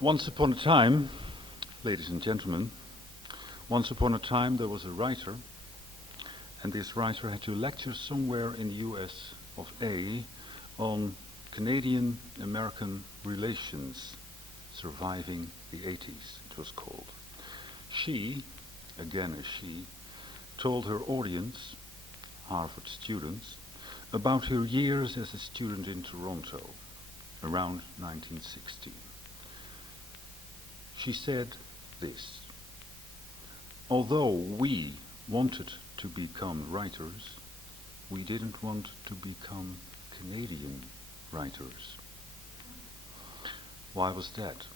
Once upon a time, ladies and gentlemen, once upon a time there was a writer, and this writer had to lecture somewhere in the US of A on Canadian-American relations surviving the 80s, it was called. She, again a she, told her audience, Harvard students, about her years as a student in Toronto, around 1960. She said this: although we wanted to become writers, we didn't want to become Canadian writers. Why was that?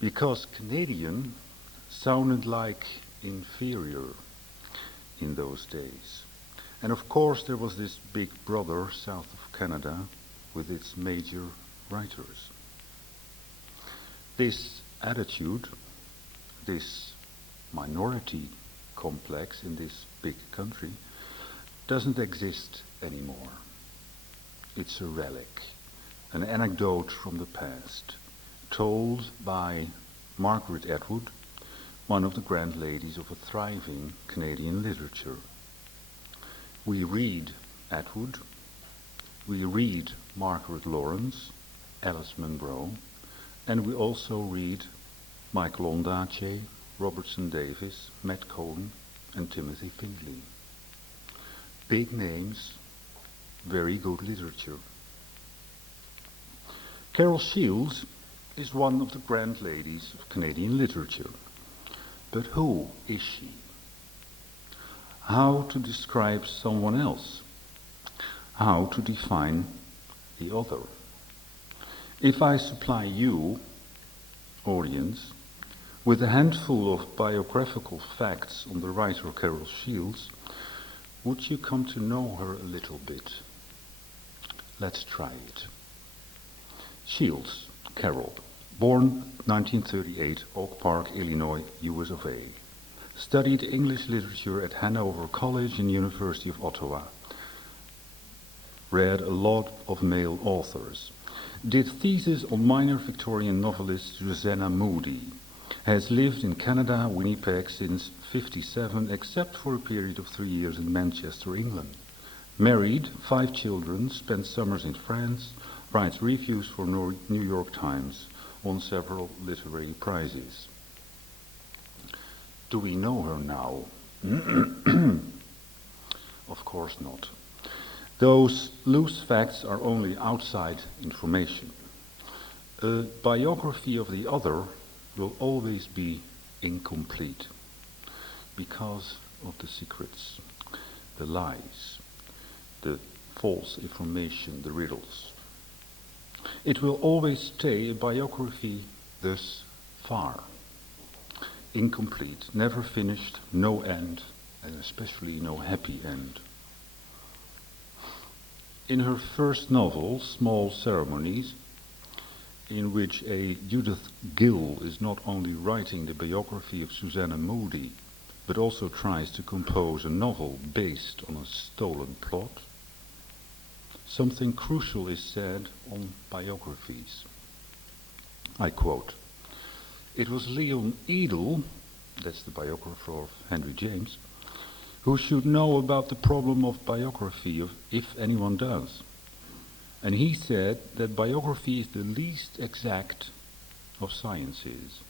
Because Canadian sounded like inferior in those days. And of course there was this big brother south of Canada with its major writers. This attitude, this minority complex in this big country, doesn't exist anymore. It's a relic, an anecdote from the past, told by Margaret Atwood, one of the grand ladies of a thriving Canadian literature. We read Atwood, we read Margaret Laurence, Alice Munro, and we also read Michael Ondaatje, Robertson Davis, Matt Cohen, and Timothy Findley. Big names, very good literature. Carol Shields is one of the grand ladies of Canadian literature. But who is she? How to describe someone else? How to define the other? If I supply you, audience, with a handful of biographical facts on the writer Carol Shields, would you come to know her a little bit? Let's try it. Shields, Carol, born 1938, Oak Park, Illinois, US of A. Studied English literature at Hanover College and University of Ottawa. Read a lot of male authors. Did thesis on minor Victorian novelist Susanna Moodie. Has lived in Canada, Winnipeg, since '57, except for a period of 3 years in Manchester, England. Married, 5 children, spent summers in France, writes reviews for New York Times, won several literary prizes. Do we know her now? Of course not. Those loose facts are only outside information. A biography of the other will always be incomplete because of the secrets, the lies, the false information, the riddles. It will always stay a biography thus far. Incomplete, never finished, no end, and especially no happy end. In her first novel, Small Ceremonies, in which a Judith Gill is not only writing the biography of Susanna Moodie, but also tries to compose a novel based on a stolen plot, something crucial is said on biographies. I quote, "It was Leon Edel," that's the biographer of Henry James, "who should know about the problem of biography, if anyone does. And he said that biography is the least exact of sciences.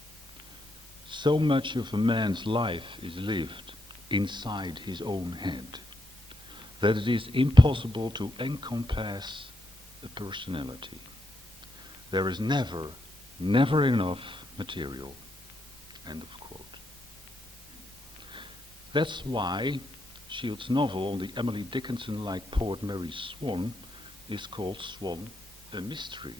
So much of a man's life is lived inside his own head that it is impossible to encompass a personality. There is never enough material." End of quote. That's why Shields' novel on the Emily Dickinson-like poet Mary Swann is called Swann, a mystery.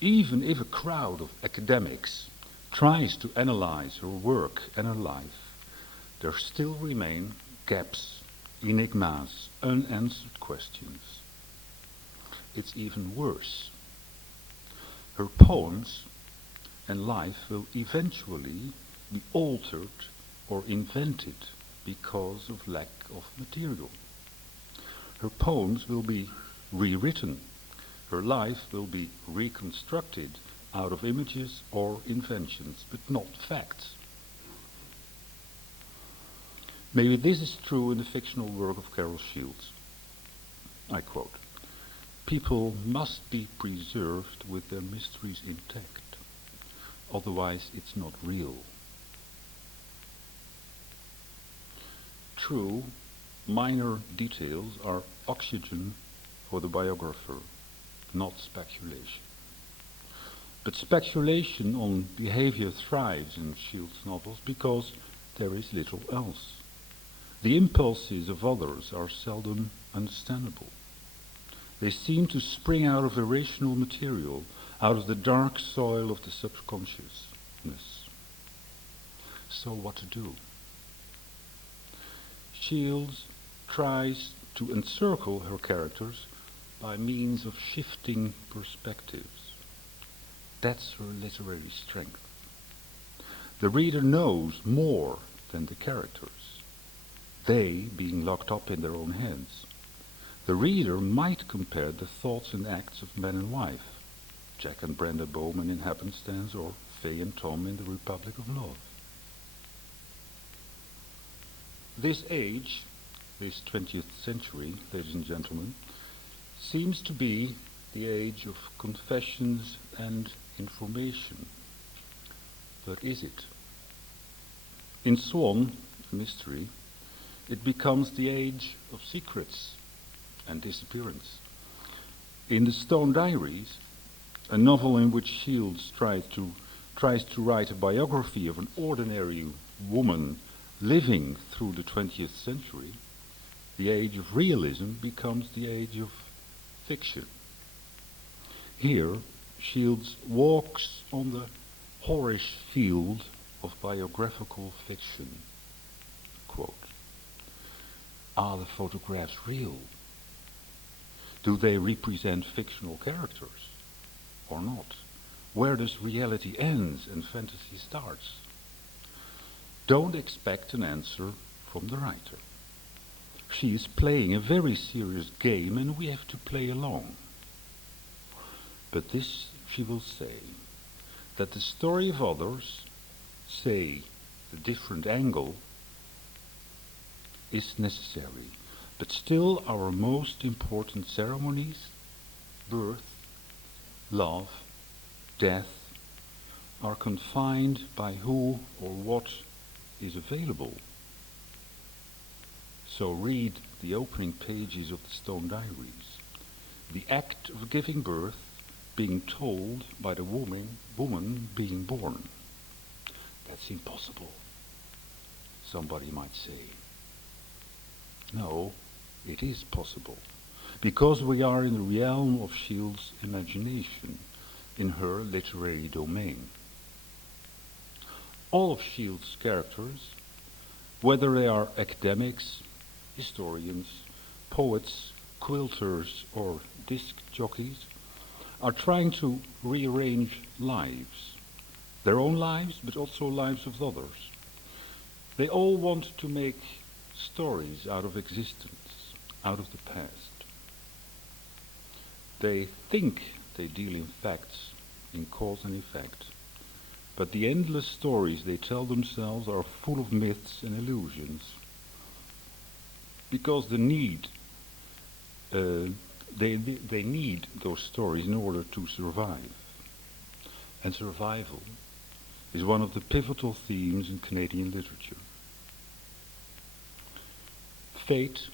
Even if a crowd of academics tries to analyze her work and her life, there still remain gaps, enigmas, unanswered questions. It's even worse. Her poems and life will eventually be altered or invented because of lack of material. Her poems will be rewritten, her life will be reconstructed out of images or inventions, but not facts. Maybe this is true in the fictional work of Carol Shields. I quote, "People must be preserved with their mysteries intact, otherwise it's not real." True, minor details are oxygen for the biographer, not speculation. But speculation on behavior thrives in Shields' novels because there is little else. The impulses of others are seldom understandable. They seem to spring out of irrational material, out of the dark soil of the subconsciousness. So what to do? Shields tries to encircle her characters by means of shifting perspectives. That's her literary strength. The reader knows more than the characters, they being locked up in their own heads. The reader might compare the thoughts and acts of man and wife, Jack and Brenda Bowman in Happenstance or Fay and Tom in The Republic of Love. This age, this 20th century, ladies and gentlemen, seems to be the age of confessions and information. But is it? In Swann, a mystery, it becomes the age of secrets and disappearance. In the Stone Diaries, a novel in which Shields tries to write a biography of an ordinary woman living through the 20th century, the age of realism becomes the age of fiction. Here, Shields walks on the whorish field of biographical fiction. Quote, "Are the photographs real? Do they represent fictional characters or not? Where does reality ends and fantasy starts?" Don't expect an answer from the writer. She is playing a very serious game and we have to play along. But this she will say, that the story of others, say, the different angle, is necessary. But still our most important ceremonies, birth, love, death, are confined by who or what is available. So read the opening pages of the Stone Diaries. The act of giving birth being told by the woman being born. That's impossible, somebody might say. No, it is possible, because we are in the realm of Shields' imagination, in her literary domain. All of Shields' characters, whether they are academics, historians, poets, quilters, or disc jockeys, are trying to rearrange lives, their own lives, but also lives of others. They all want to make stories out of existence, out of the past. They think they deal in facts, in cause and effect, but the endless stories they tell themselves are full of myths and illusions, because they need those stories in order to survive. And survival is one of the pivotal themes in Canadian literature. Fate,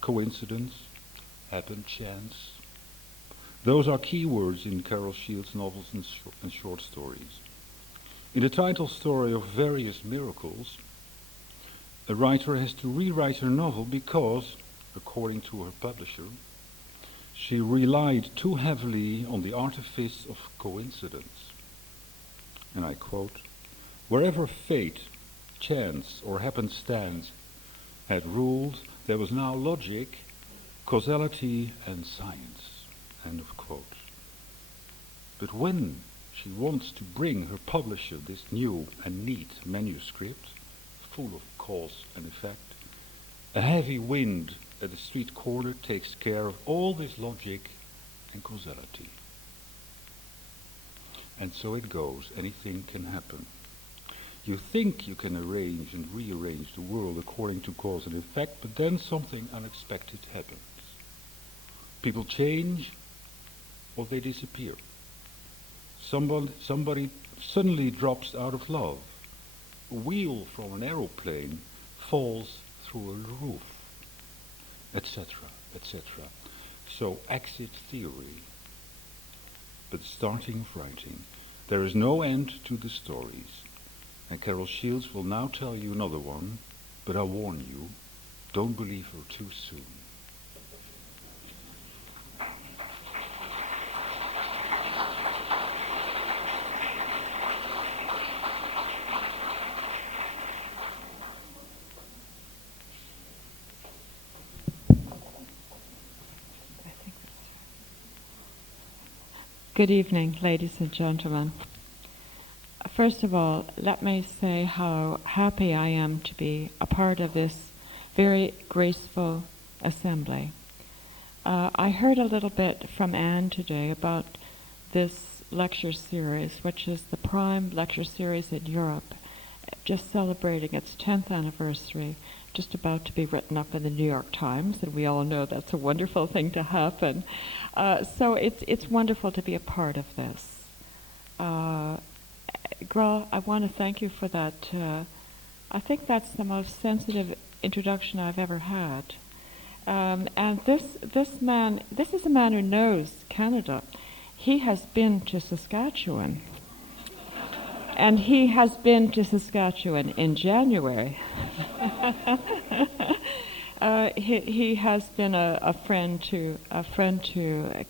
coincidence, happenstance, those are key words in Carol Shields' novels and short stories. In the title story of Various Miracles, a writer has to rewrite her novel because, according to her publisher, she relied too heavily on the artifice of coincidence. And I quote, "Wherever fate, chance, or happenstance had ruled, there was now logic, causality, and science." End of quote. But when she wants to bring her publisher this new and neat manuscript, full of cause and effect, a heavy wind at the street corner takes care of all this logic and causality. And so it goes. Anything can happen. You think you can arrange and rearrange the world according to cause and effect, but then something unexpected happens. People change, or they disappear. Somebody suddenly drops out of love. A wheel from an aeroplane falls through a roof, etc., etc. So exit theory. But starting of writing, there is no end to the stories. And Carol Shields will now tell you another one, but I warn you, don't believe her too soon. Good evening, ladies and gentlemen. First of all, let me say how happy I am to be a part of this very graceful assembly. I heard a little bit from Anne today about this lecture series, which is the prime lecture series in Europe, just celebrating its 10th anniversary, just about to be written up in the New York Times, and we all know that's a wonderful thing to happen. So it's wonderful to be a part of this. Gra, I want to thank you for that. I think that's the most sensitive introduction I've ever had. And this is a man who knows Canada. He has been to Saskatchewan. And he has been to Saskatchewan in January. He has been a friend to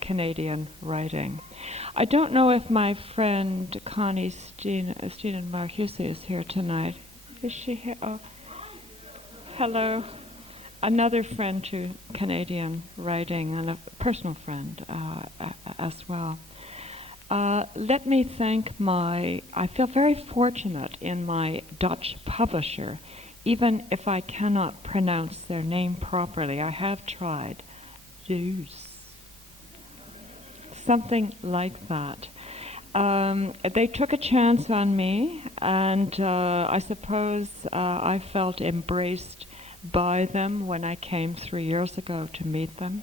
Canadian writing. I don't know if my friend Connie Steenan Marcuse is here tonight. Is she here? Oh, hello. Another friend to Canadian writing and a personal friend as well. Let me thank I feel very fortunate in my Dutch publisher, even if I cannot pronounce their name properly. I have tried. Zeus. Something like that. They took a chance on me, and I suppose I felt embraced by them when I came 3 years ago to meet them.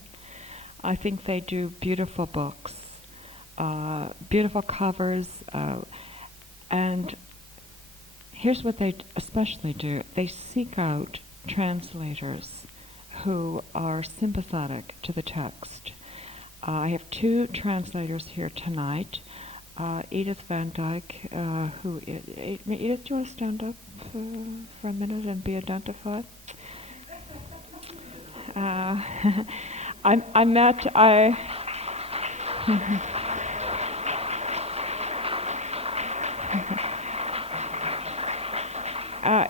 I think they do beautiful books. Beautiful covers, and here's what they especially do. They seek out translators who are sympathetic to the text. I have 2 translators here tonight. Edith Van Dyke, Edith, do you want to stand up for a minute and be identified?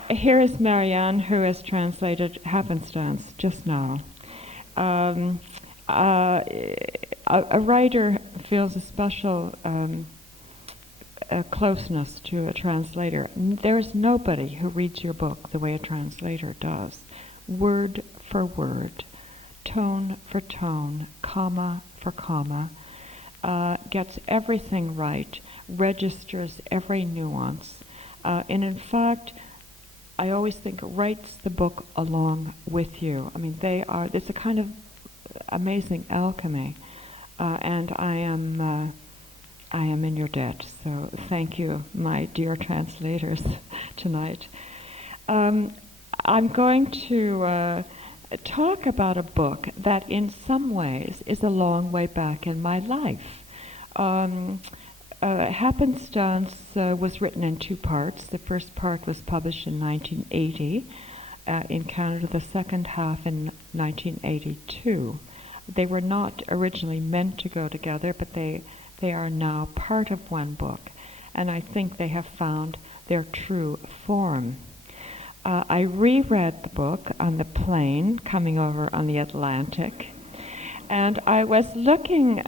Here is Marianne, who has translated Happenstance just now. A writer feels a special closeness to a translator. There's nobody who reads your book the way a translator does. Word for word, tone for tone, comma for comma, gets everything right, registers every nuance, and in fact, I always think writes the book along with you. I mean, it's a kind of amazing alchemy, and I am in your debt. So thank you, my dear translators, tonight. I'm going to talk about a book that in some ways is a long way back in my life. Happenstance was written in 2 parts. The first part was published in 1980 in Canada, the second half in 1982. They were not originally meant to go together, but they are now part of one book, and I think they have found their true form. I reread the book on the plane coming over on the Atlantic, and I was looking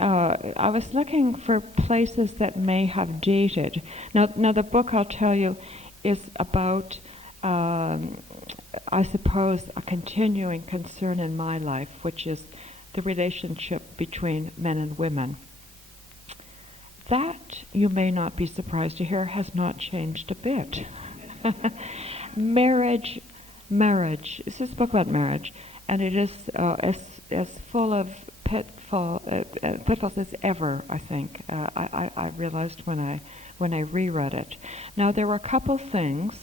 for places that may have dated. Now the book, I'll tell you, is about, I suppose, a continuing concern in my life, which is the relationship between men and women. That, you may not be surprised to hear, has not changed a bit. Marriage. This is a book about marriage, and it is as full of pitfalls as ever, I think. I realized when I reread it. Now, there were a couple things,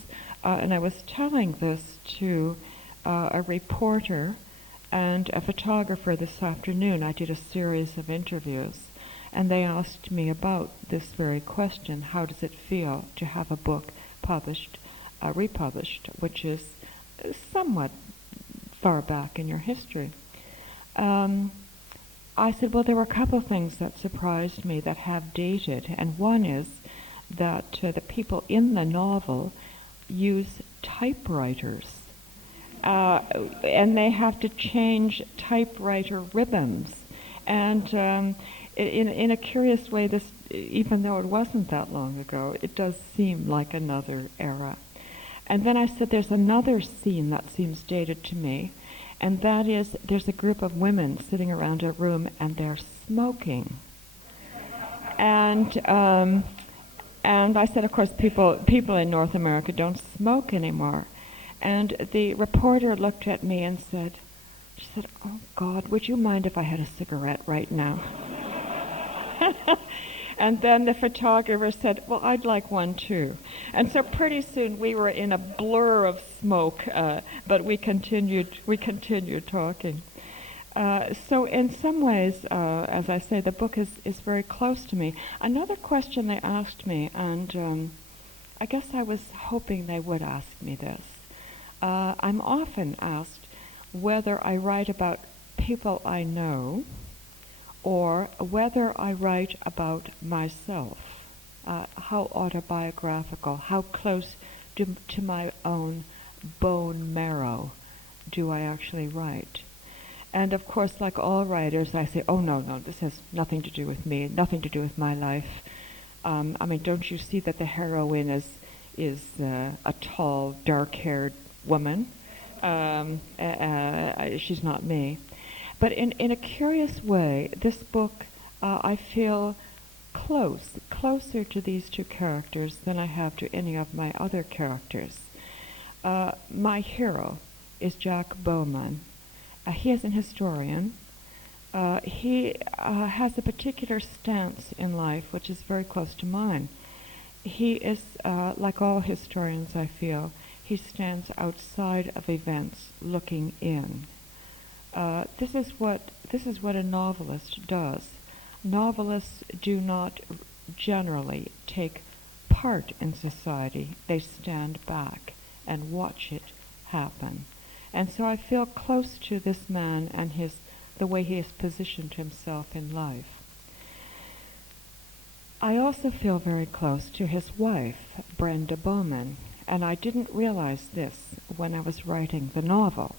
and I was telling this to a reporter and a photographer this afternoon. I did a series of interviews, and they asked me about this very question: how does it feel to have a book published, republished, which is somewhat far back in your history? I said, well, there were a couple of things that surprised me that have dated, and one is that the people in the novel use typewriters, and they have to change typewriter ribbons, and in a curious way, this, even though it wasn't that long ago, it does seem like another era. And then I said, there's another scene that seems dated to me, and that is, there's a group of women sitting around a room and they're smoking. And I said, of course, people in North America don't smoke anymore. And the reporter looked at me and said, oh God, would you mind if I had a cigarette right now? And then the photographer said, well, I'd like one too. And so pretty soon we were in a blur of smoke, but we continued talking. So in some ways, as I say, the book is very close to me. Another question they asked me, and I guess I was hoping they would ask me this. I'm often asked whether I write about people I know, or whether I write about myself, how autobiographical, how close to my own bone marrow do I actually write. And of course, like all writers, I say, oh no, this has nothing to do with me, nothing to do with my life. I mean, don't you see that the heroine is a tall, dark-haired woman? She's not me. But in a curious way, this book, I feel closer to these two characters than I have to any of my other characters. My hero is Jack Bowman. He is an historian. He has a particular stance in life which is very close to mine. He is, like all historians, I feel, he stands outside of events, looking in. This is what a novelist does. Novelists do not generally take part in society. They stand back and watch it happen. And so I feel close to this man and the way he has positioned himself in life. I also feel very close to his wife, Brenda Bowman, and I didn't realize this when I was writing the novel.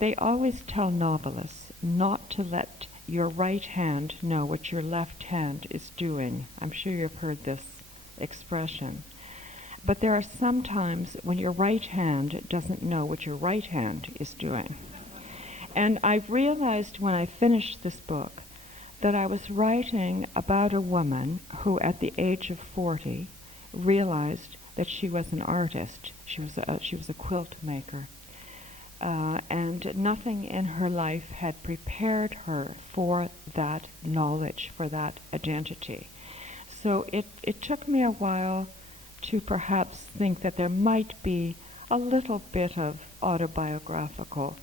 They always tell novelists not to let your right hand know what your left hand is doing. I'm sure you've heard this expression. But there are some times when your right hand doesn't know what your right hand is doing. And I realized when I finished this book that I was writing about a woman who, at the age of 40, realized that she was an artist. She was a quilt maker. And nothing in her life had prepared her for that knowledge, for that identity. So it took me a while to perhaps think that there might be a little bit of autobiographical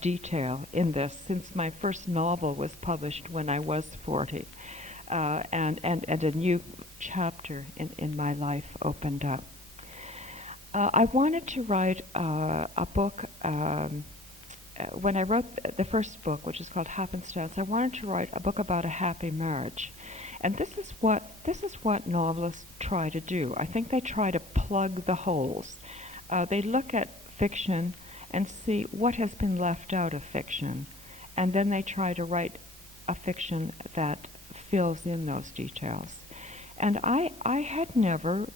detail in this, since my first novel was published when I was 40, and a new chapter in my life opened up. I wanted to write a book. When I wrote the first book, which is called Happenstance, I wanted to write a book about a happy marriage. And this is what novelists try to do. I think they try to plug the holes. They look at fiction and see what has been left out of fiction, and then they try to write a fiction that fills in those details. And I had never,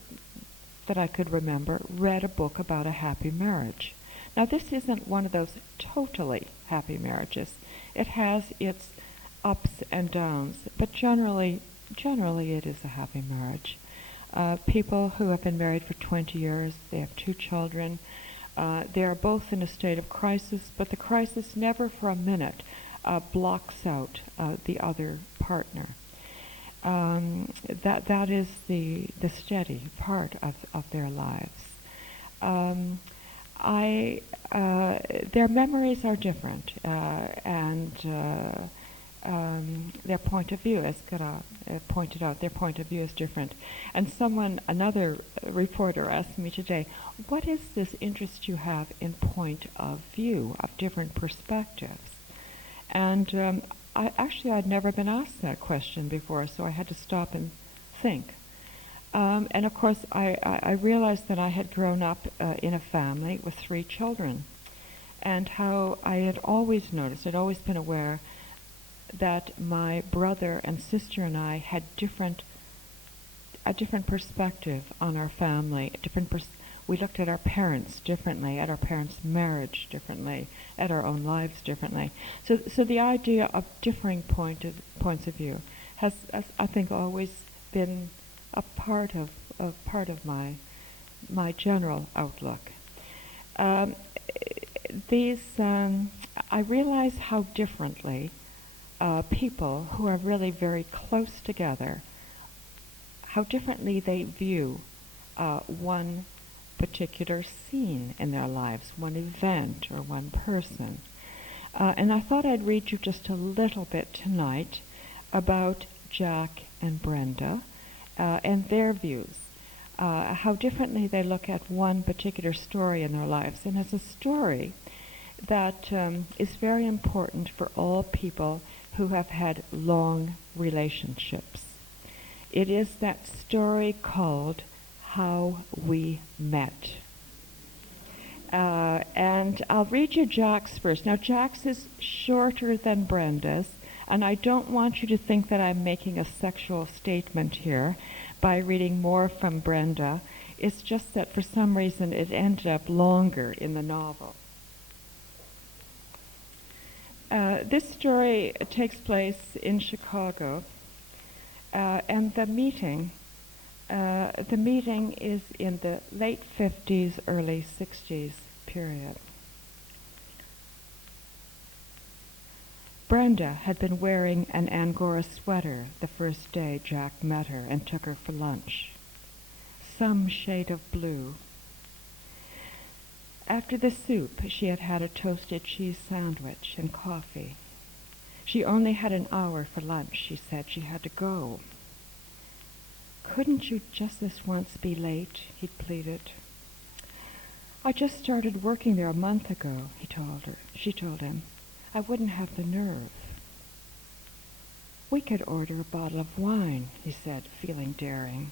that I could remember, read a book about a happy marriage. Now, this isn't one of those totally happy marriages. It has its ups and downs, but generally generally it is a happy marriage. People who have been married for 20 years, they have 2 children, they are both in a state of crisis, but the crisis never for a minute blocks out the other partner. That is the steady part of their lives. Their memories are different, and their point of view, as Gara pointed out, their point of view is different. And another reporter asked me today, what is this interest you have in point of view, of different perspectives? And I'd never been asked that question before, so I had to stop and think. And of course, I realized that I had grown up in a family with 3 children, and how I had always noticed, I'd always been aware that my brother and sister and I had a different perspective on our family. We looked at our parents differently, at our parents' marriage differently, at our own lives differently. So the idea of differing points of view has I think, always been a part of my general outlook. I realize how differently people who are really very close together, how differently they view one particular scene in their lives, one event or one person. And I thought I'd read you just a little bit tonight about Jack and Brenda and their views, how differently they look at one particular story in their lives. And it's a story that is very important for all people who have had long relationships. It is that story called How We Met. And I'll read you Jack's first. Now, Jack's is shorter than Brenda's, and I don't want you to think that I'm making a sexual statement here by reading more from Brenda. It's just that for some reason it ended up longer in the novel. This story takes place in Chicago, and the meeting is in the late 50s, early 60s period. Brenda had been wearing an Angora sweater the first day Jack met her and took her for lunch. Some shade of blue. After the soup, she had had a toasted cheese sandwich and coffee. She only had an hour for lunch, she said. She had to go. Couldn't you just this once be late? He pleaded. I just started working there a month ago, he told her. She told him. I wouldn't have the nerve. We could order a bottle of wine, he said, feeling daring.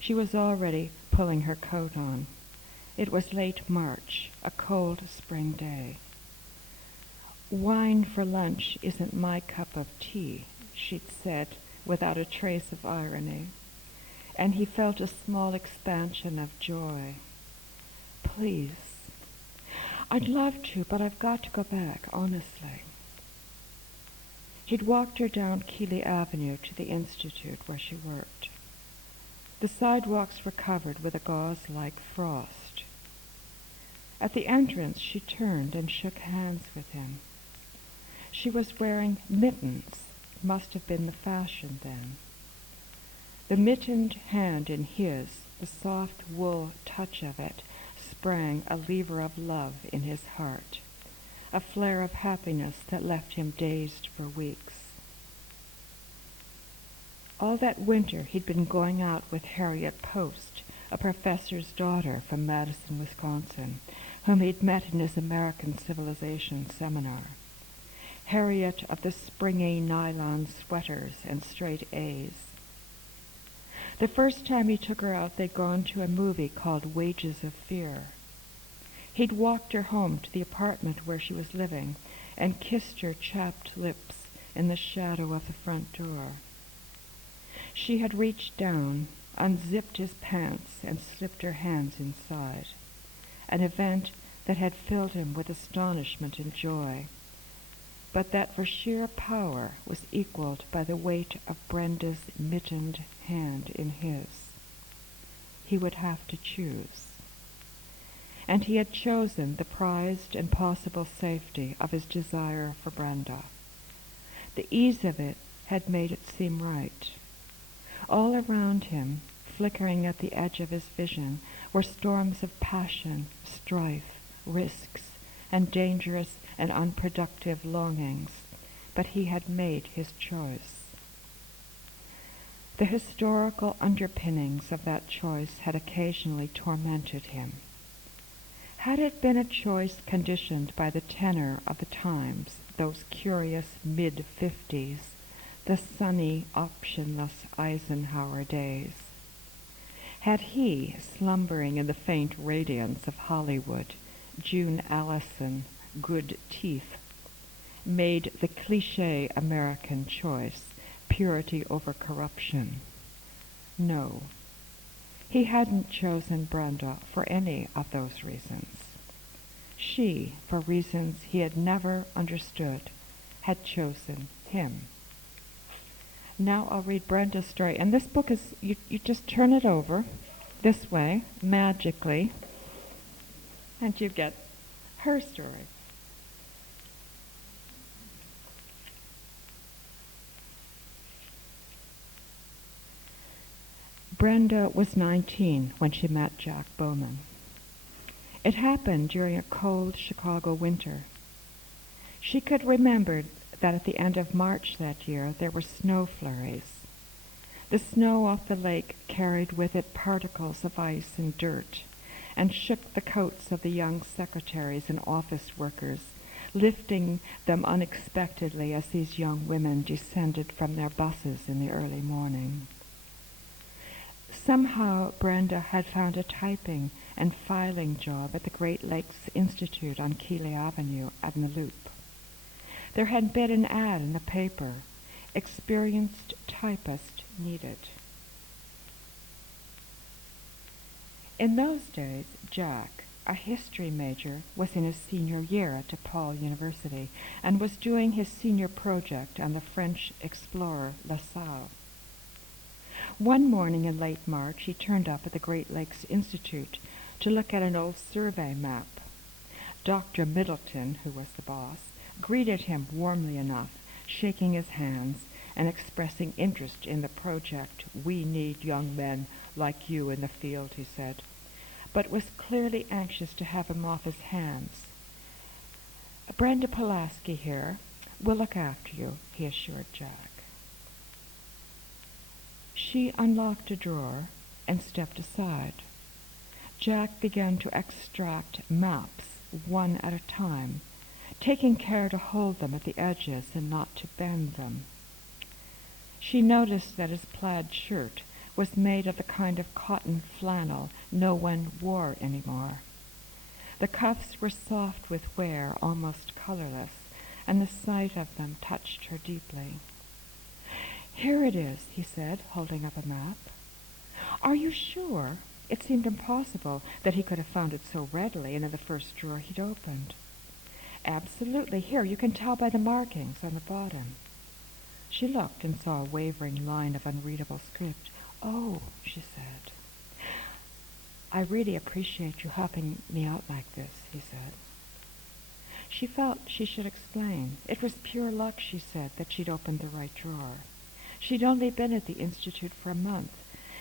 She was already pulling her coat on. It was late March, a cold spring day. Wine for lunch isn't my cup of tea, she'd said, without a trace of irony, and he felt a small expansion of joy. Please. I'd love to, but I've got to go back, honestly. He'd walked her down Keeley Avenue to the institute where she worked. The sidewalks were covered with a gauze-like frost. At the entrance, she turned and shook hands with him. She was wearing mittens. Must have been the fashion then. The mittened hand in his, the soft wool touch of it, sprang a lever of love in his heart, a flare of happiness that left him dazed for weeks. All that winter he'd been going out with Harriet Post, a professor's daughter from Madison, Wisconsin, whom he'd met in his American Civilization seminar. Harriet of the springy nylon sweaters and straight A's. The first time he took her out, they'd gone to a movie called Wages of Fear. He'd walked her home to the apartment where she was living and kissed her chapped lips in the shadow of the front door. She had reached down, unzipped his pants, and slipped her hands inside, an event that had filled him with astonishment and joy. but that for sheer power was equaled by the weight of Brenda's mittened hand in his. He would have to choose. And he had chosen the prized and possible safety of his desire for Brenda. The ease of it had made it seem right. All around him, flickering at the edge of his vision, were storms of passion, strife, risks, and dangerous and unproductive longings, but he had made his choice. The historical underpinnings of that choice had occasionally tormented him. Had it been a choice conditioned by the tenor of the times, those curious mid-50s, the sunny, optionless Eisenhower days? Had he, slumbering in the faint radiance of Hollywood, June Allison, good teeth, made the cliché American choice, purity over corruption? No. He hadn't chosen Brenda for any of those reasons. She, for reasons he had never understood, had chosen him. Now I'll read Brenda's story. And this book is, you just turn it over this way, magically, and you get her story. Brenda was 19 when she met Jack Bowman. It happened during a cold Chicago winter. She could remember that at the end of March that year there were snow flurries. The snow off the lake carried with it particles of ice and dirt, and shook the coats of the young secretaries and office workers, lifting them unexpectedly as these young women descended from their buses in the early morning. Somehow Brenda had found a typing and filing job at the Great Lakes Institute on Keeley Avenue in the Loop. There had been an ad in the paper, experienced typist needed. In those days, Jack, a history major, was in his senior year at DePaul University and was doing his senior project on the French explorer La Salle. One morning in late March, he turned up at the Great Lakes Institute to look at an old survey map. Dr. Middleton, who was the boss, greeted him warmly enough, shaking his hands and expressing interest in the project. "We need young men like you in the field," he said, but was clearly anxious to have him off his hands. "Brenda Pulaski here. We'll look after you," he assured Jack. She unlocked a drawer and stepped aside. Jack began to extract maps, one at a time, taking care to hold them at the edges and not to bend them. She noticed that his plaid shirt was made of the kind of cotton flannel no one wore anymore. The cuffs were soft with wear, almost colorless, and the sight of them touched her deeply. "Here it is," he said, holding up a map. "Are you sure?" It seemed impossible that he could have found it so readily and in the first drawer he'd opened. "Absolutely. Here, you can tell by the markings on the bottom." She looked and saw a wavering line of unreadable script. "Oh," she said. "I really appreciate you helping me out like this," he said. She felt she should explain. It was pure luck, she said, that she'd opened the right drawer. She'd only been at the Institute for a month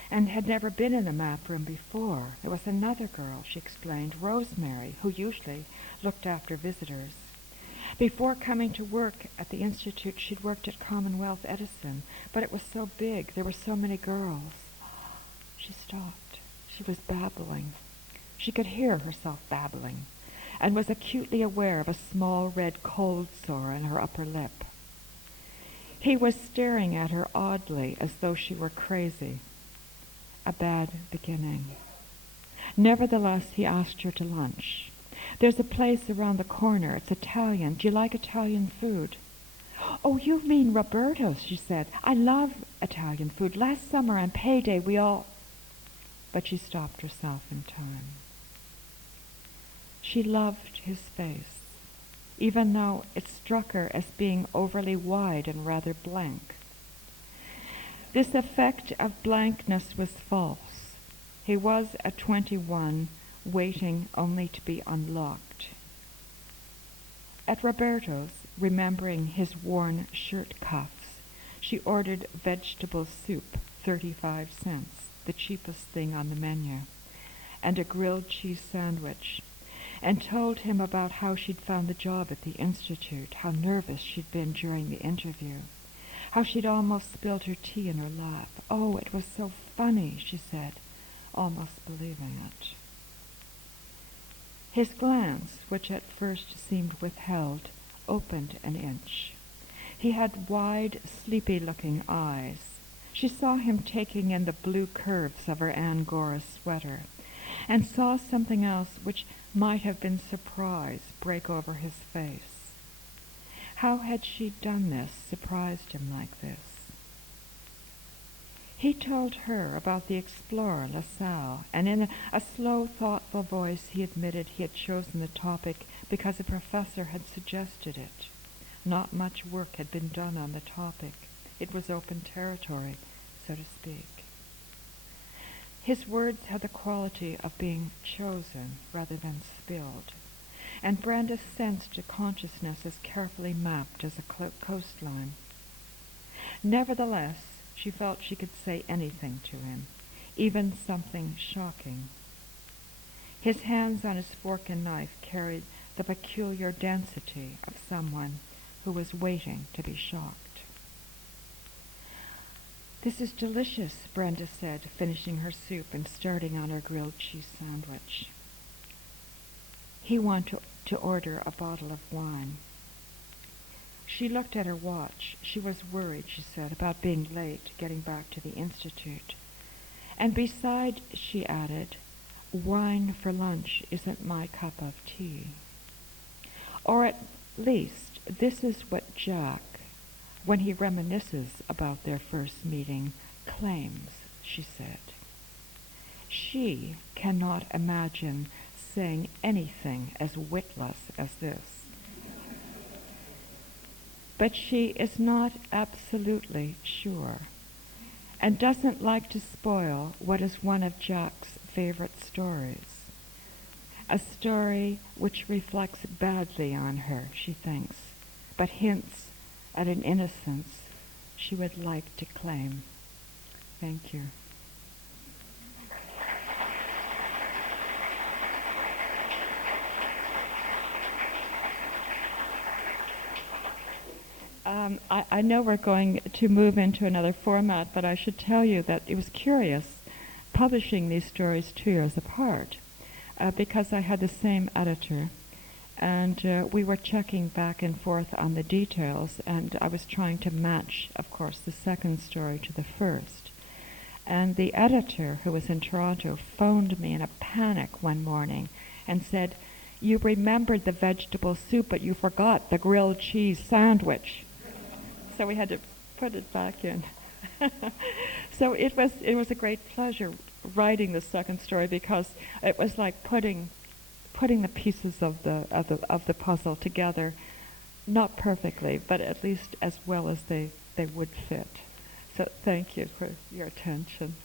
and had never been in the map room before. There was another girl, she explained, Rosemary, who usually looked after visitors. Before coming to work at the Institute, she'd worked at Commonwealth Edison, but it was so big, there were so many girls. She stopped. She was babbling. She could hear herself babbling, and was acutely aware of a small red cold sore on her upper lip. He was staring at her oddly, as though she were crazy. A bad beginning. Nevertheless, he asked her to lunch. "There's a place around the corner. It's Italian. Do you like Italian food?" "Oh, you mean Roberto's," she said. "I love Italian food. Last summer on payday we all—" But she stopped herself in time. She loved his face. even though it struck her as being overly wide and rather blank. This effect of blankness was false. He was at 21, waiting only to be unlocked. At Roberto's, remembering his worn shirt cuffs, she ordered vegetable soup, 35 cents, the cheapest thing on the menu, and a grilled cheese sandwich, and told him about how she'd found the job at the Institute, how nervous she'd been during the interview, how she'd almost spilled her tea in her lap. Oh, it was so funny, she said, almost believing it. His glance, which at first seemed withheld, opened an inch. He had wide, sleepy-looking eyes. She saw him taking in the blue curves of her Angora sweater, and saw something else which might have been surprise break over his face. How had she done this, surprised him like this? He told her about the explorer La Salle, and in a slow, thoughtful voice he admitted he had chosen the topic because a professor had suggested it. Not much work had been done on the topic. It was open territory, so to speak. His words had the quality of being chosen rather than spilled, and Brenda sensed a consciousness as carefully mapped as a coastline. Nevertheless, she felt she could say anything to him, even something shocking. His hands on his fork and knife carried the peculiar density of someone who was waiting to be shocked. "This is delicious," Brenda said, finishing her soup and starting on her grilled cheese sandwich. He wanted to order a bottle of wine. She looked at her watch. She was worried, she said, about being late, getting back to the Institute. "And beside," she added, "wine for lunch isn't my cup of tea." Or at least, this is what Jack, when he reminisces about their first meeting, claims, she said. She cannot imagine saying anything as witless as this. But she is not absolutely sure, and doesn't like to spoil what is one of Jack's favorite stories. A story which reflects badly on her, she thinks, but hints at an innocence she would like to claim. Thank you. I know we're going to move into another format, but I should tell you that it was curious publishing these stories 2 years apart because I had the same editor, and we were checking back and forth on the details, and I was trying to match, of course, the second story to the first. And the editor, who was in Toronto, phoned me in a panic one morning and said, "You remembered the vegetable soup, but you forgot the grilled cheese sandwich." So we had to put it back in. So it was a great pleasure writing the second story because it was like putting the pieces of the puzzle together, not perfectly, but at least as well as they would fit. So thank you for your attention.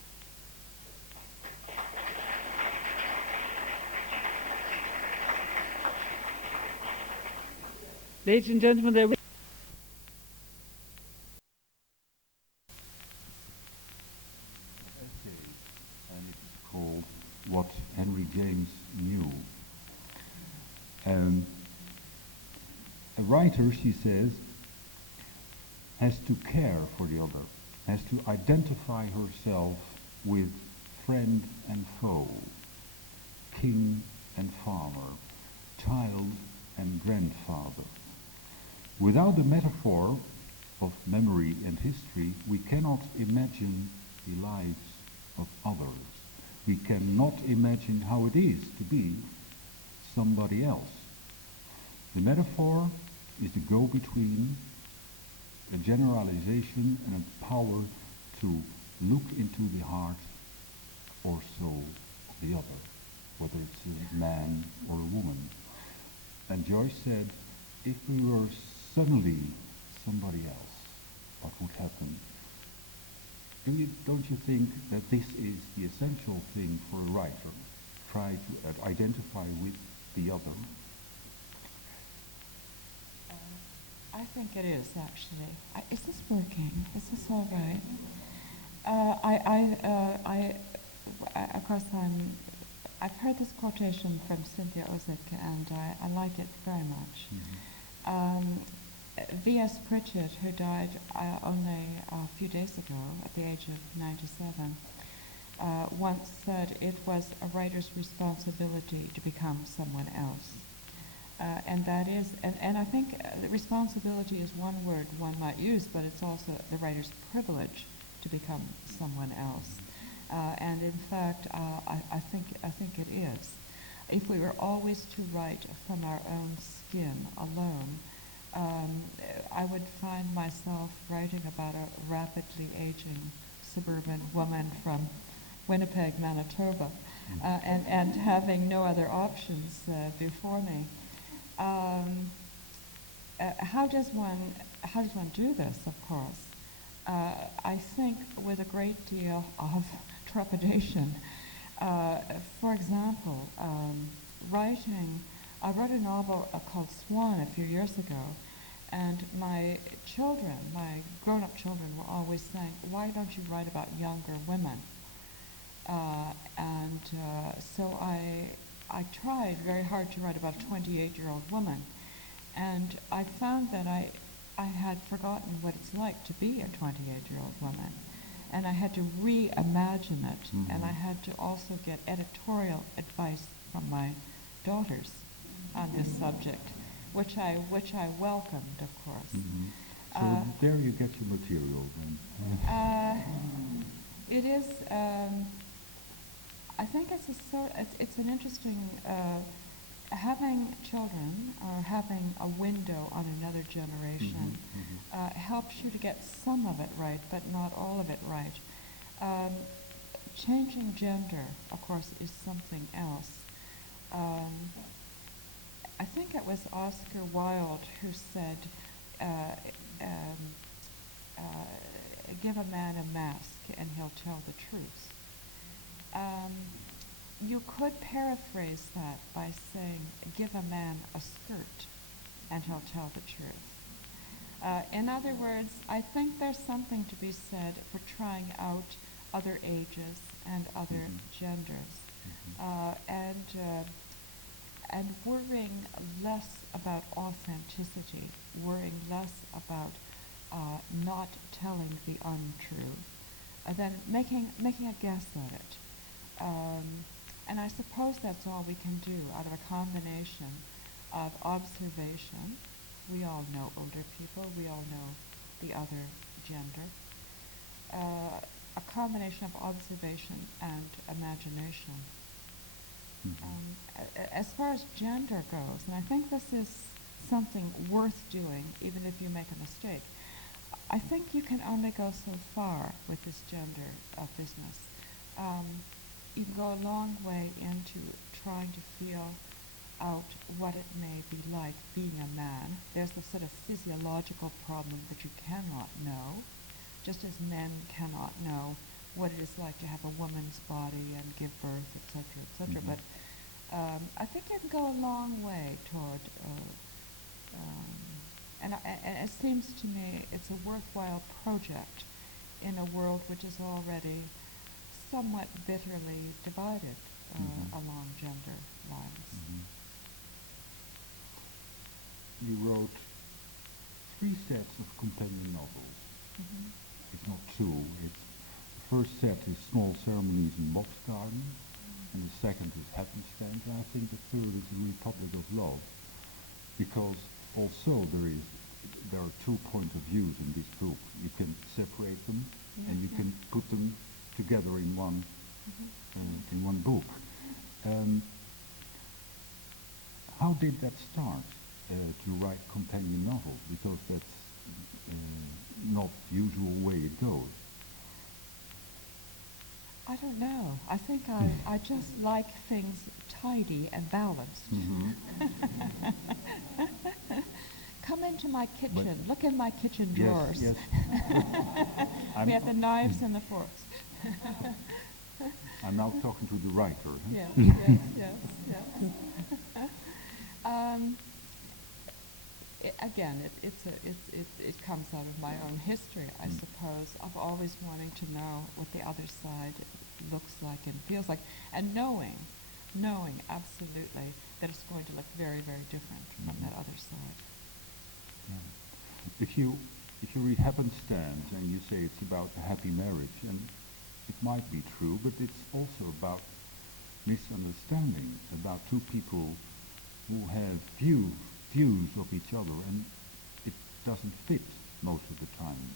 Ladies and gentlemen, there and it is called What Henry James Knew. A writer, she says, has to care for the other, has to identify herself with friend and foe, king and farmer, child and grandfather. Without the metaphor of memory and history, we cannot imagine the lives of others. We cannot imagine how it is to be somebody else. The metaphor is the go-between, a generalization and a power to look into the heart or soul of the other, whether it's a man or a woman. And Joyce said, if we were suddenly somebody else, what would happen? Don't you think that this is the essential thing for a writer? Try to identify with the other. I think it is, actually. Is this working? Is this all right? Of course, I've heard this quotation from Cynthia Ozick, and I like it very much. Mm-hmm. V.S. Pritchett, who died only a few days ago at the age of 97, once said it was a writer's responsibility to become someone else. And that is, and I think responsibility is one word one might use, but it's also the writer's privilege to become someone else. And in fact, I think it is. If we were always to write from our own skin alone, I would find myself writing about a rapidly aging suburban woman from Winnipeg, Manitoba, and having no other options before me. How does one do this? Of course, I think with a great deal of trepidation. For example, writing. I wrote a novel called Swann a few years ago, and my children, my grown-up children, were always saying, "Why don't you write about younger women?" So I tried very hard to write about a 28-year-old woman, and I found that I had forgotten what it's like to be a 28-year-old woman, and I had to reimagine it, and I had to also get editorial advice from my daughters on this subject, which I welcomed, of course. So there you get your material then. It is. I think it's an interesting. Having children or having a window on another generation helps you to get some of it right, but not all of it right. Changing gender, of course, is something else. I think it was Oscar Wilde who said, give a man a mask and he'll tell the truth. You could paraphrase that by saying, give a man a skirt and he'll tell the truth. In other words, I think there's something to be said for trying out other ages and other genders, and worrying less about authenticity, worrying less about not telling the untrue, than making a guess at it. And I suppose that's all we can do out of a combination of observation. We all know older people, we all know the other gender. A combination of observation and imagination. As far as gender goes, and I think this is something worth doing, even if you make a mistake, I think you can only go so far with this gender business. You can go a long way into trying to feel out what it may be like being a man. There's a sort of physiological problem that you cannot know, just as men cannot know what it is like to have a woman's body and give birth, etc., etc. But I think you can go a long way toward, and it seems to me it's a worthwhile project in a world which is already somewhat bitterly divided along gender lines. You wrote 3 sets of companion novels. It's not 2. The first set is Small Ceremonies in Box Garden, and the second is Happenstance, and I think the third is The Republic of Love, because also there are 2 points of views in this book. You can separate them, and you can put them together in one book. How did that start, to write companion novels? Because that's not the usual way it goes. I don't know. I think I just like things tidy and balanced. come into my kitchen. Look in my kitchen drawers. Yes. We have the knives and the forks. I'm now talking to the writer. Huh? Yes. It comes out of my own history, I suppose, of always wanting to know what the other side looks like and feels like, and knowing absolutely that it's going to look very, very different from that other side. Yeah. If you read Happenstance and you say it's about a happy marriage, and it might be true, but it's also about misunderstanding, about two people who have views of each other, and it doesn't fit most of the time.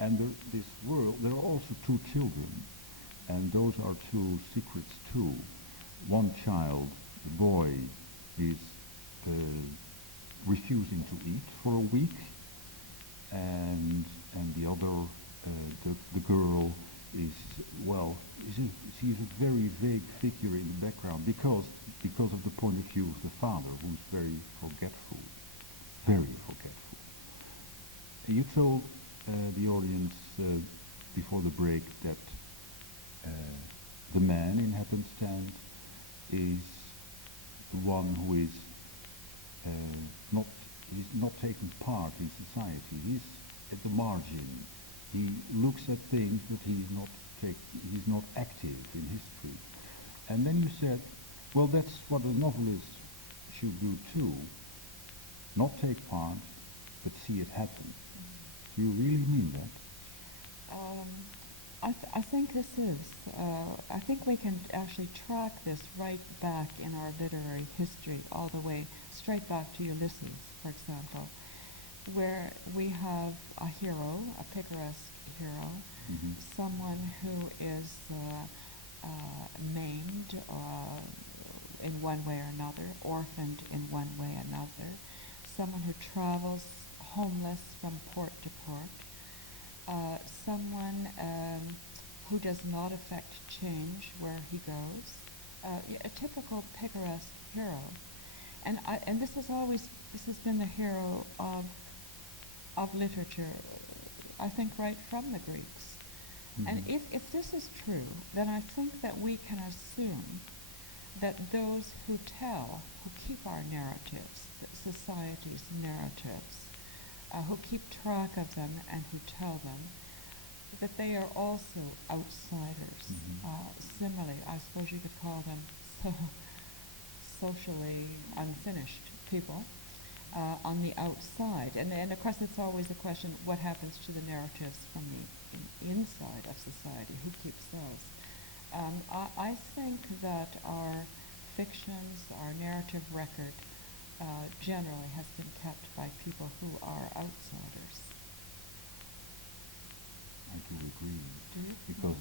And this world, there are also two children, and those are two secrets too. One child, the boy, is refusing to eat for a week, and the other, the girl, is, well, she's a very vague figure in the background because of the point of view of the father, who's very forgetful. You told the audience before the break that the man in Happenstance is the one who is not taking part in society. He's at the margin. He looks at things, but he's not active in history. And then you said, well, that's what a novelist should do too. Not take part, but see it happen. Do you really mean that? I think this is. I think we can actually track this right back in our literary history, all the way straight back to Ulysses, for example, where we have a hero, a picaresque hero, someone who is maimed in one way or another, orphaned in one way or another, someone who travels homeless from port to port, someone who does not affect change where he goes, a typical picaresque hero. And this has been the hero of literature, I think, right from the Greeks. And if this is true, then I think that we can assume that those who keep our narratives, society's narratives, who keep track of them and who tell them, that they are also outsiders. Similarly, I suppose you could call them socially unfinished people on the outside. And of course it's always a question, what happens to the narratives from the inside of society? Who keeps those? I think that our fictions, our narrative record, generally has been kept by people who are outsiders. I do agree. Do you? Because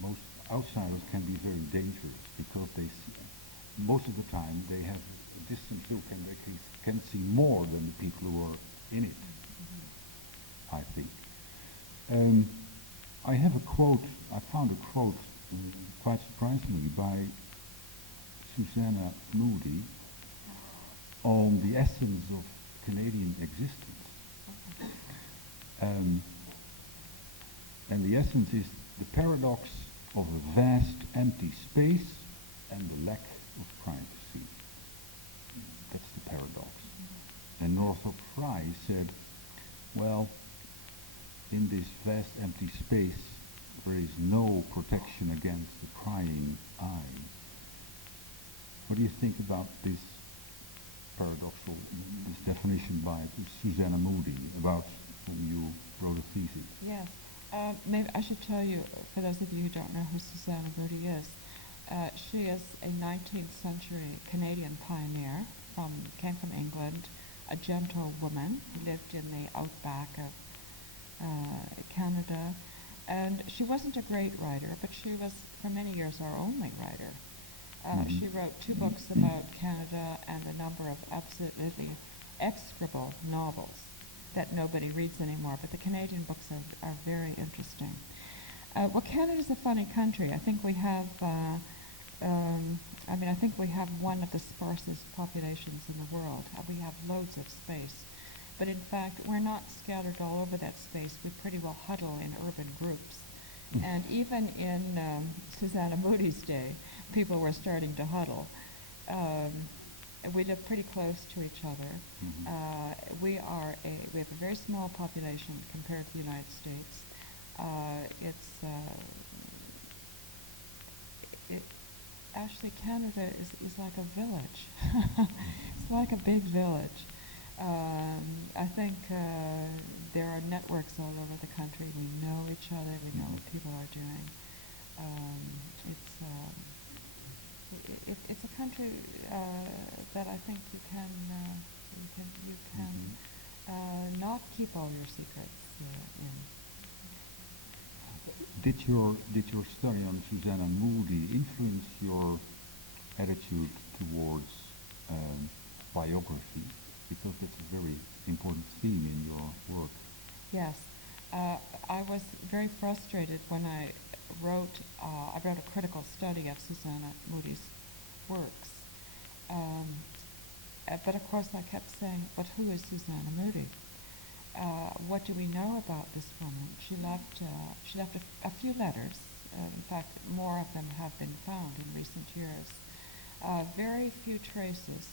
most outsiders can be very dangerous because most of the time they have a distant look and they can see more than the people who are in it, I think. I have a quote, I found a quote quite surprisingly by Susanna Moody on the essence of Canadian existence. And the essence is the paradox of a vast empty space and the lack of privacy. That's the paradox. And Northrop Frye said, well, in this vast empty space there is no protection against the prying eye. What do you think about this paradoxal, this definition by Susanna Moody, about whom you wrote a thesis? Yes. Maybe I should tell you, for those of you who don't know who Susanna Moody is, she is a 19th century Canadian pioneer, came from England, a gentle woman, lived in the outback of Canada, and she wasn't a great writer, but she was for many years our only writer. She wrote 2 books about Canada and a number of absolutely execrable novels that nobody reads anymore, but the Canadian books are very interesting. Well, Canada's a funny country. I think we have, I think we have one of the sparsest populations in the world. We have loads of space. But in fact, we're not scattered all over that space. We pretty well huddle in urban groups. And even in Susanna Moody's day, people were starting to huddle. We live pretty close to each other. We have a very small population compared to the United States. Actually, Canada is like a village. It's like a big village. I think there are networks all over the country. We know each other. We know what people are doing. It's a country that I think you can not keep all your secrets in. Did your study on Susanna Moody influence your attitude towards biography? Because that's a very important theme in your work. Yes, I was very frustrated when I wrote a critical study of Susanna Moody's works. But of course I kept saying, but who is Susanna Moody? What do we know about this woman? She left a few letters. In fact, more of them have been found in recent years. Very few traces.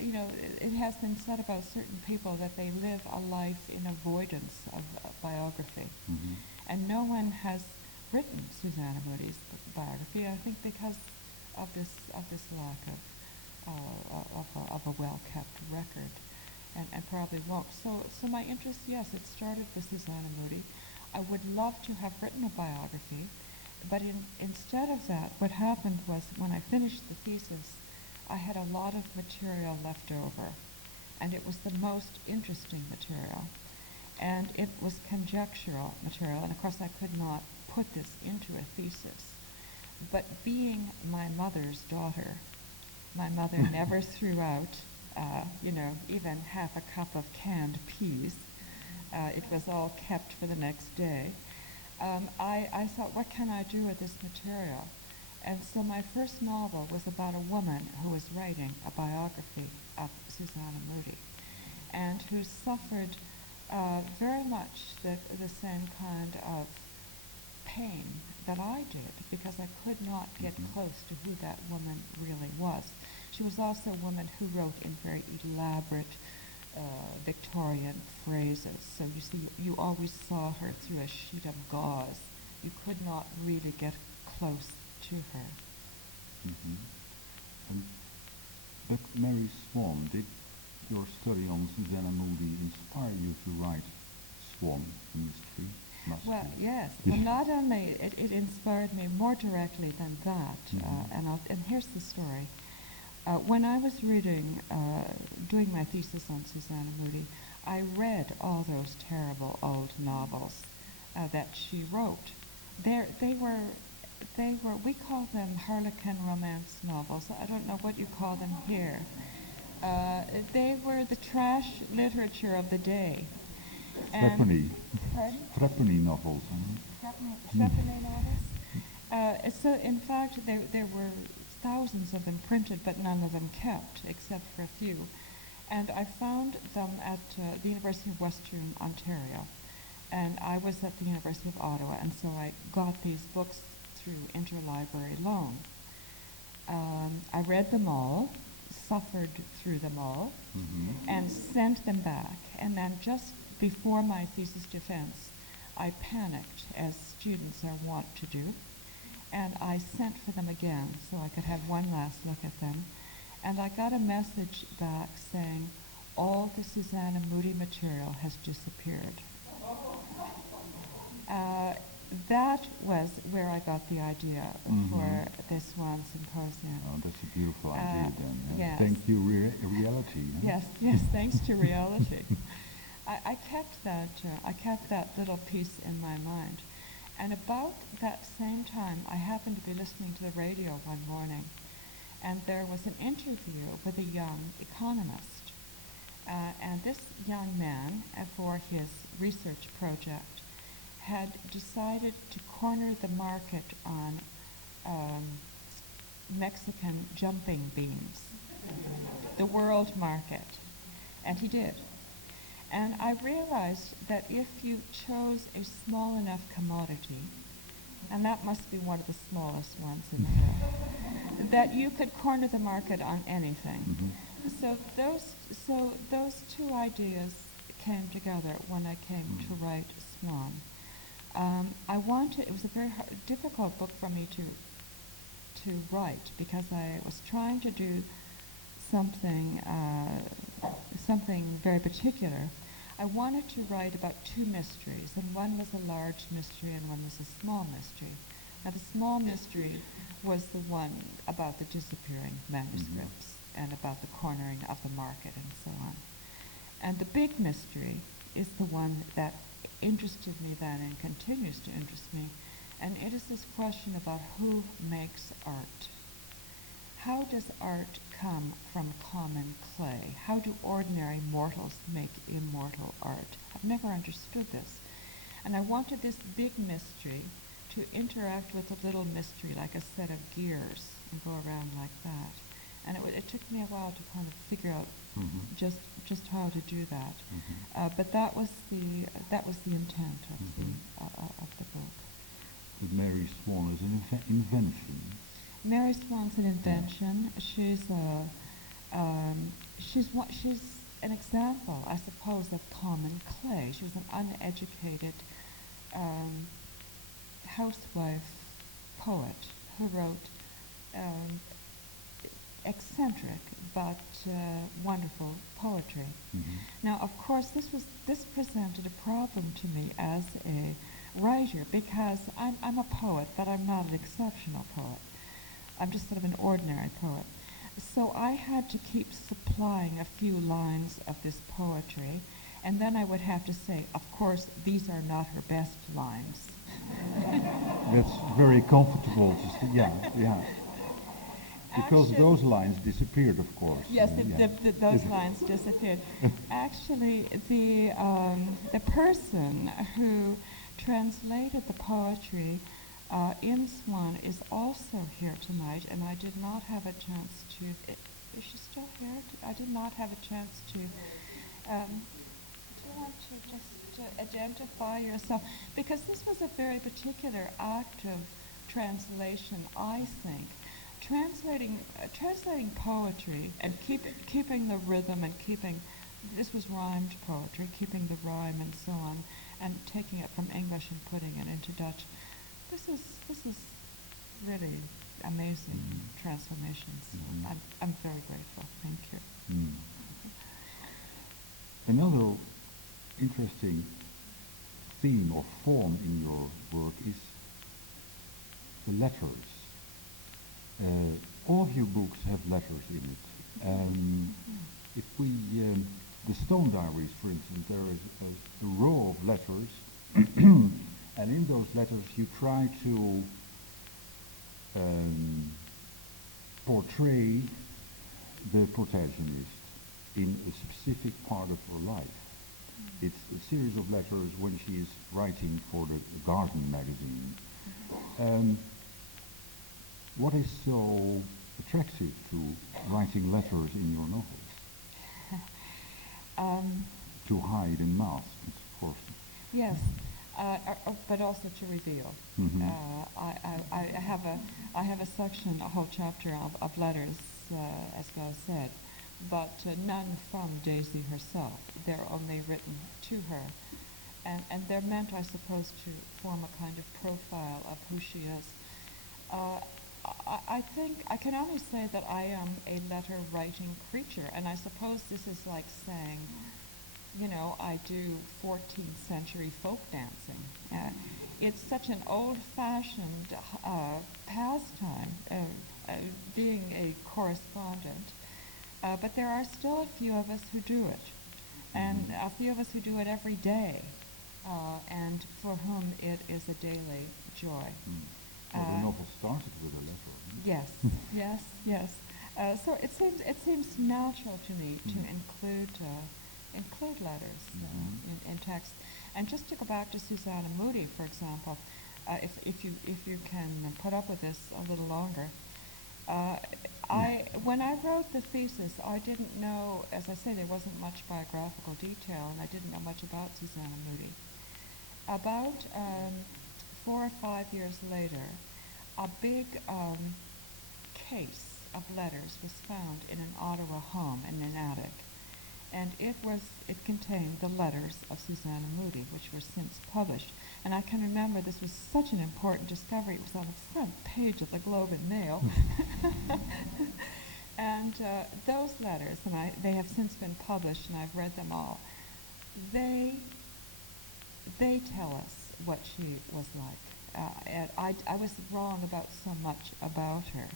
It has been said about certain people that they live a life in avoidance of biography. And no one has written Susanna Moody's biography, I think because of this lack of a well-kept record. And probably won't. So my interest, yes, it started with Susanna Moody. I would love to have written a biography, but instead of that, what happened was when I finished the thesis, I had a lot of material left over, and it was the most interesting material, and it was conjectural material, and of course I could not put this into a thesis. But being my mother's daughter, my mother never threw out even half a cup of canned peas. It was all kept for the next day. I thought, what can I do with this material? And so my first novel was about a woman who was writing a biography of Susanna Moody, and who suffered very much the same kind of pain that I did, because I could not get close to who that woman really was. She was also a woman who wrote in very elaborate Victorian phrases. So you see, you always saw her through a sheet of gauze. You could not really get close to her. But Mary Swann, did your study on Susanna Moody inspire you to write Swann, the mystery? Well, yes. Well, not only it inspired me more directly than that, and here's the story. When I was doing my thesis on Susanna Moody, I read all those terrible old novels that she wrote. They were, we call them Harlequin romance novels. I don't know what you call them here. They were the trash literature of the day. Threepenny novels. Threepenny novels. So in fact, there were thousands of them printed, but none of them kept, except for a few. And I found them at the University of Western Ontario. And I was at the University of Ottawa, and so I got these books through interlibrary loan. I read them all, suffered through them all, and sent them back. And then just before my thesis defense, I panicked, as students are wont to do, and I sent for them again so I could have one last look at them. And I got a message back saying, all the Susanna Moody material has disappeared. That was where I got the idea for this Swann Symposium. Oh, that's a beautiful idea then. Yes. Thank you, reality. Yes, thanks to reality. I kept that little piece in my mind. And about that same time, I happened to be listening to the radio one morning, and there was an interview with a young economist. And this young man, for his research project, had decided to corner the market on Mexican jumping beans, the world market. And he did. And I realized that if you chose a small enough commodity, and that must be one of the smallest ones in here, that you could corner the market on anything. Mm-hmm. So those two ideas came together when I came to write Swann. It was a very difficult book for me to write because I was trying to do something very particular. I wanted to write about two mysteries, and one was a large mystery and one was a small mystery. Now the small mystery was the one about the disappearing manuscripts and about the cornering of the market and so on. And the big mystery is the one that interested me then and continues to interest me, and it is this question about who makes art. How does art come from common clay? How do ordinary mortals make immortal art? I've never understood this. And I wanted this big mystery to interact with a little mystery, like a set of gears, and go around like that. And it took me a while to kind of figure out just how to do that. But that was the intent of the book. But Mary Swann is an invention. Mary Swann's an invention. She's an example, I suppose, of common clay. She was an uneducated housewife poet who wrote eccentric but wonderful poetry. Now, of course, this presented a problem to me as a writer because I'm a poet, but I'm not an exceptional poet. I'm just sort of an ordinary poet. So I had to keep supplying a few lines of this poetry, and then I would have to say, of course, these are not her best lines. That's very comfortable to say, yeah. Because Actually, those lines disappeared, of course. Yes, those lines disappeared. Actually, the person who translated the poetry in Swann is also here tonight, and I did not have a chance to. Is she still here? I did not have a chance to. Do you want to just identify yourself? Because this was a very particular act of translation, I think. Translating poetry and keeping the rhythm and this was rhymed poetry, keeping the rhyme and so on, and taking it from English and putting it into Dutch. This is really amazing transformations. I'm very grateful. Thank you. Another interesting theme or form in your work is the letters. All of your books have letters in it. If we, the Stone Diaries, for instance, there is a row of letters, and in those letters you try to portray the protagonist in a specific part of her life. It's a series of letters when she is writing for the Garden magazine. What is so attractive to writing letters in your novels? To hide and mask, of course. Yes, but also to reveal. I have a section, a whole chapter of letters, as Gal said, but none from Daisy herself. They're only written to her, and they're meant, I suppose, to form a kind of profile of who she is. I think I can only say that I am a letter-writing creature, and I suppose this is like saying, I do 14th century folk dancing. It's such an old-fashioned pastime, being a correspondent, but there are still a few of us who do it, and a few of us who do it every day, and for whom it is a daily joy. Well, the novel started with a letter. Yes. So it seems natural to me to include letters in text. And just to go back to Susanna Moodie, for example, if you can put up with this a little longer, When I wrote the thesis, I didn't know, as I say, there wasn't much biographical detail, and I didn't know much about Susanna Moodie. About 4 or 5 years later, a big case of letters was found in an Ottawa home in an attic, and it contained the letters of Susanna Moodie, which were since published. And I can remember this was such an important discovery. It was on the front page of the Globe and Mail. And those letters, and they have since been published, and I've read them all. They tell us what she was like. And I was wrong about so much about her.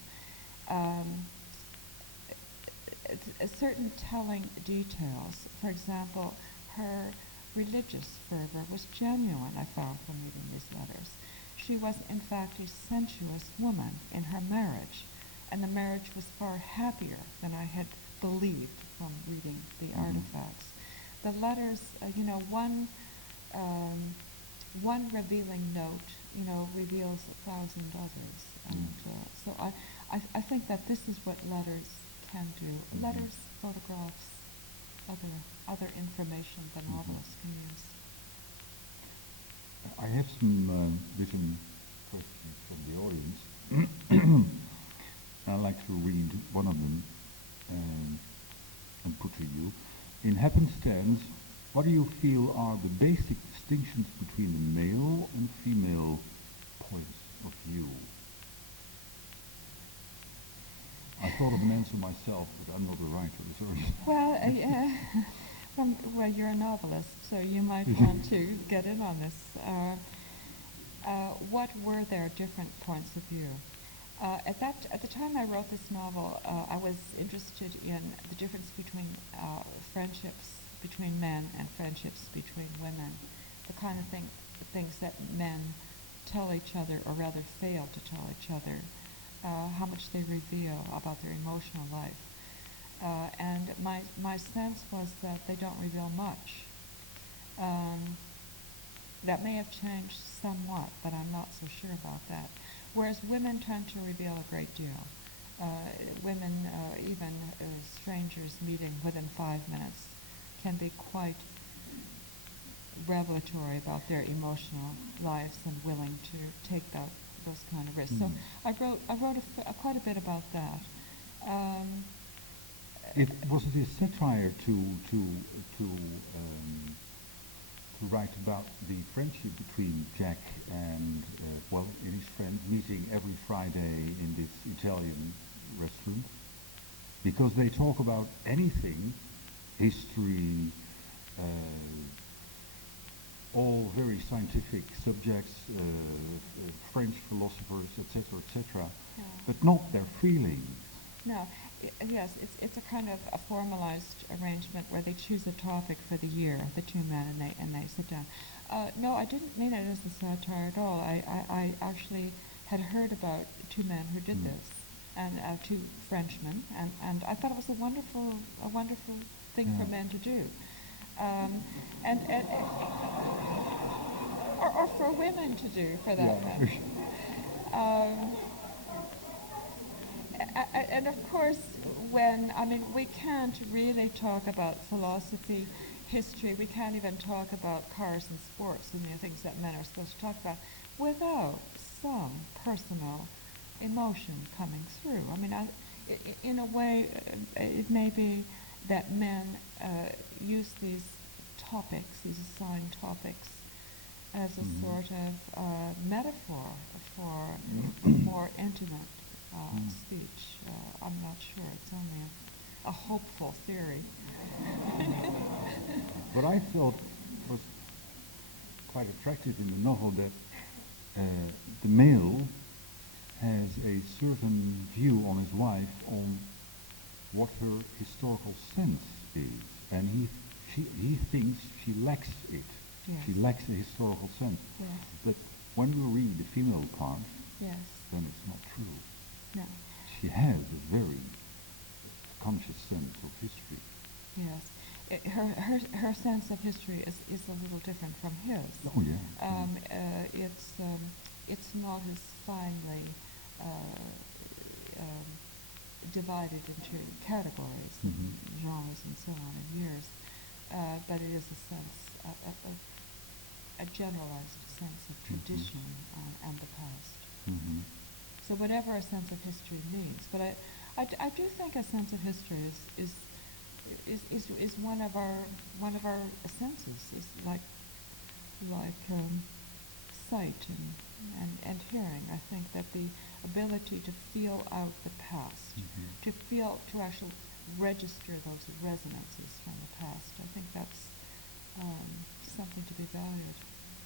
Certain telling details, for example, her religious fervor was genuine, I found from reading these letters. She was, in fact, a sensuous woman in her marriage, and the marriage was far happier than I had believed from reading the artifacts. The letters, one revealing note, reveals 1,000 others. And so I think that this is what letters can do. Letters, photographs, other information the novelist can use. I have some written questions from the audience. I'd like to read one of them and put to you. In Happenstance, what do you feel are the basic distinctions between the male and female points of view? I thought of an answer myself, but I'm not a writer, sorry. Well, you're a novelist, so you might want to get in on this. What were their different points of view? At the time I wrote this novel, I was interested in the difference between friendships between men and friendships between women, the kind of things that men tell each other, or rather fail to tell each other, how much they reveal about their emotional life. And my sense was that they don't reveal much. That may have changed somewhat, but I'm not so sure about that. Whereas women tend to reveal a great deal. Women, even strangers meeting within 5 minutes, can be quite revelatory about their emotional lives and willing to take those kind of risks. So I wrote quite a bit about that. Was it a satire to write about the friendship between Jack and his friend, meeting every Friday in this Italian restaurant? Because they talk about anything, history, all very scientific subjects, French philosophers, etc., etc., but not their feelings. No, yes, it's a kind of a formalized arrangement where they choose a topic for the year, the two men, and they sit down. No, I didn't mean it as a satire at all. I actually had heard about two men who did this, and two Frenchmen, and I thought it was a wonderful thing for men to do, or for women to do, for that matter. And of course, we can't really talk about philosophy, history, we can't even talk about cars and sports and the things that men are supposed to talk about without some personal emotion coming through. In a way, it may be that men use these topics, these assigned topics, as a sort of metaphor for more intimate speech. I'm not sure. It's only a hopeful theory. What I thought was quite attractive in the novel that the male has a certain view on his wife on what her historical sense is, and he thinks she lacks it. Yes. She lacks a historical sense. Yes. But when we read the female part, Yes. then it's not true. No. She has a very conscious sense of history. Yes. Her sense of history is a little different from his. Oh yeah. It's not as finely divided into categories, and genres, and so on, and years. But it is a sense, a generalized sense of tradition and the past. So whatever a sense of history means, but I do think a sense of history is one of our senses, is like sight and hearing. I think that the ability to feel out the past, to actually register those resonances from the past, I think that's something to be valued.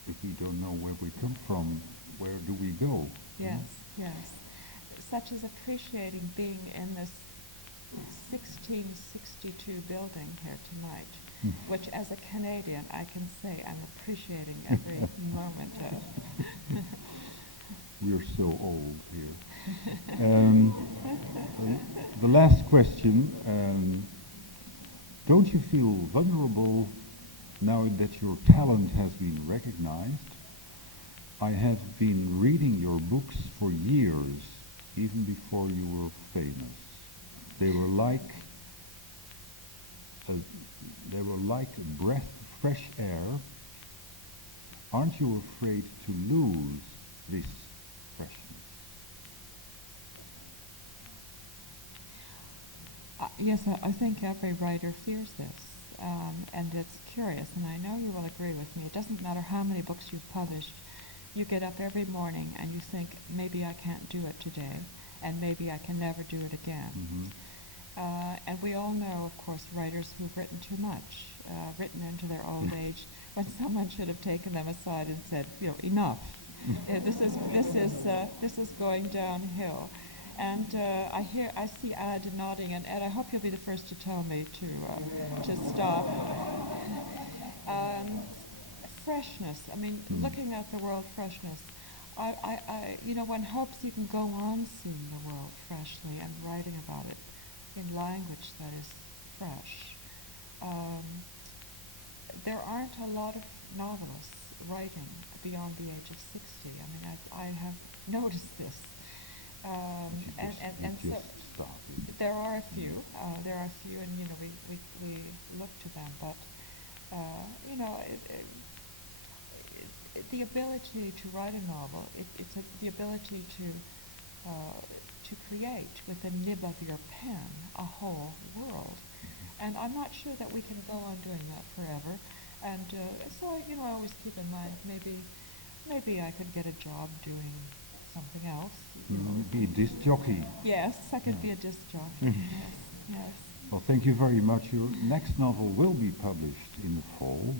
If we don't know where we come from, where do we go? Yes, yes. Such as appreciating being in this 1662 building here tonight, which as a Canadian I can say I'm appreciating every moment of. We're so old here. The last question, don't you feel vulnerable now that your talent has been recognized? I have been reading your books for years, even before you were famous. They were like a breath of fresh air. Aren't you afraid to lose this freshness? Yes, I think every writer fears this, and it's curious, and I know you will agree with me. It doesn't matter how many books you've published. You get up every morning and you think, maybe I can't do it today, and maybe I can never do it again. And we all know, of course, writers who've written too much, written into their old age, when someone should have taken them aside and said, enough. This is going downhill. And I see Ed nodding, and Ed, I hope you'll be the first to tell me to stop. Freshness. I mean, looking at the world, freshness. One hopes you can go on seeing the world freshly and writing about it in language that is fresh. There aren't a lot of novelists writing beyond the age of 60. I mean, I have noticed this. And so there are a few, and we look to them, but the ability to write a novel, it's the ability to create with the nib of your pen a whole world, and I'm not sure that we can go on doing that forever. And so I always keep in mind maybe I could get a job doing something else. Be a disc jockey. Yes, I could be a disc jockey. Yes. Well, thank you very much. Your next novel will be published in the fall.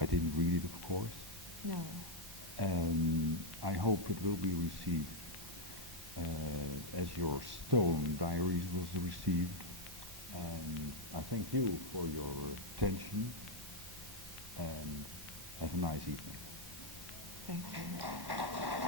I didn't read it, of course. No. I hope it will be received as your Stone Diaries was received. I thank you for your attention, and have a nice evening. Thank you.